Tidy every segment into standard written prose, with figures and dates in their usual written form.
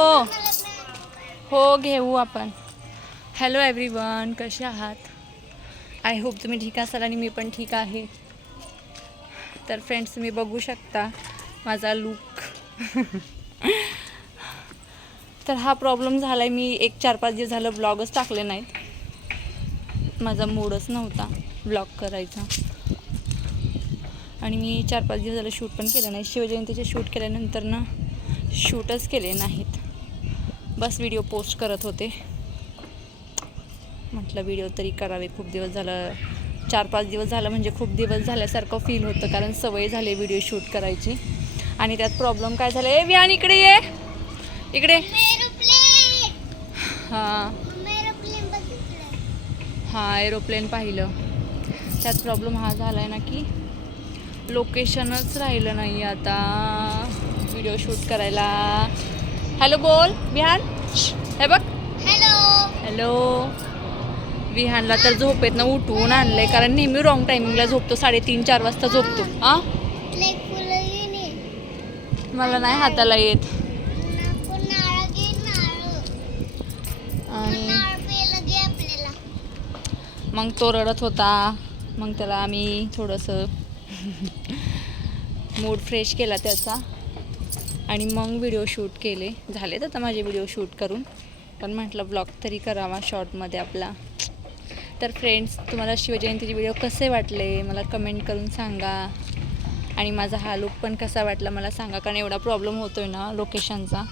हो हो घेऊ आपण. हॅलो एव्हरीवन, कसे आहात? आय होप तुम्ही ठीक असाल आणि मी पण ठीक आहे. तर फ्रेंड्स, तुम्ही बघू शकता माझा लूक. तर हा प्रॉब्लेम झाला आहे, मी 4-5 दिवस झालं ब्लॉगच टाकले नाहीत. माझा मूडच नव्हता ब्लॉग करायचा आणि मी 4-5 दिवस झालं शूट पण केलं नाही. शिवजयंतीचे शूट केल्यानंतर ना शूटच केले नाहीत, बस व्हिडिओ पोस्ट करत होते. म्हटलं व्हिडिओ तरी करावे, खूप दिवस झालं, 4-5 दिवस झालं म्हणजे खूप दिवस झाल्यासारखं फील होतं, कारण सवय झाली व्हिडिओ शूट करायची. आणि त्यात प्रॉब्लेम काय झाला, ए विहान इकडे ये, इकडे. हां हां, एरोप्लेन पाहिलं. त्यात प्रॉब्लेम हा झाला आहे ना की लोकेशनच राहिलं नाही आता व्हिडिओ शूट करायला. हॅलो बोल विहान, हे बघ. हॅलो. विहानला तर झोपेतनं उठवून आणलंय, कारण नेहमी रॉंग टायमिंगला झोपतो, 3:30-4 वाजता झोपतो. मला नाही हाताला येत. आणि मग तो रडत होता, मग त्याला आम्ही थोडंसं मूड फ्रेश केला त्याचा आणि मग व्हिडिओ शूट केले. झालेत आता माझे व्हिडिओ शूट करून, पण म्हटलं ब्लॉग तरी करावा शॉर्टमध्ये आपला. तर फ्रेंड्स, तुम्हाला शिवजयंतीचे व्हिडिओ कसे वाटले मला कमेंट करून सांगा, आणि माझा हा लूक पण कसा वाटला मला सांगा, कारण एवढा प्रॉब्लेम होतो आहे ना लोकेशनचा.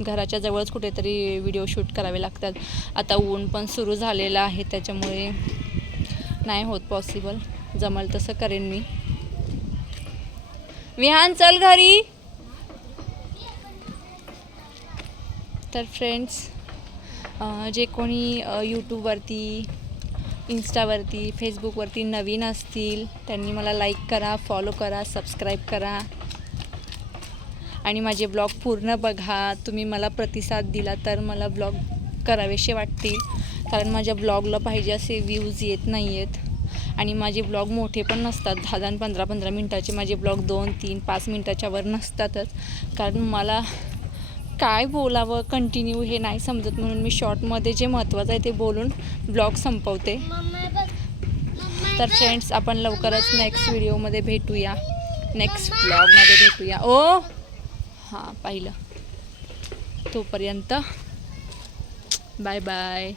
घराच्या जवळच कुठेतरी व्हिडिओ शूट करावे लागतात. आता ऊन पण सुरू झालेलं आहे, त्याच्यामुळे नाही होत पॉसिबल. जमल तसं करेन मी. विहान चल घरी. तर फ्रेंड्स, जे कोणी यूट्यूबवरती, इंस्टावरती, फेसबुकवरती नवीन असतील त्यांनी मला लाईक करा, फॉलो करा, सबस्क्राईब करा आणि माझे ब्लॉग पूर्ण बघा. तुम्ही मला प्रतिसाद दिला तर मला ब्लॉग करावेसे वाटतील, कारण माझ्या ब्लॉगला पाहिजे असे व्ह्यूज येत नाही आहेत. आणि माझे ब्लॉग मोठे पण नसतात, 10-10, 15-15 मिनटाचे माझे ब्लॉग 2, 3, 5 मिनटाच्या वर नसतातच, कारण मला काय बोलावं कंटिन्यू हे नाही समजत, म्हणून मी शॉर्टमध्ये जे महत्त्वाचं आहे ते बोलून ब्लॉग संपवते. तर फ्रेंड्स, आपण लवकरच नेक्स्ट व्हिडिओमध्ये भेटूया, नेक्स्ट ब्लॉगमध्ये भेटूया. ओ हां, पाहिलं. तोपर्यंत बाय बाय.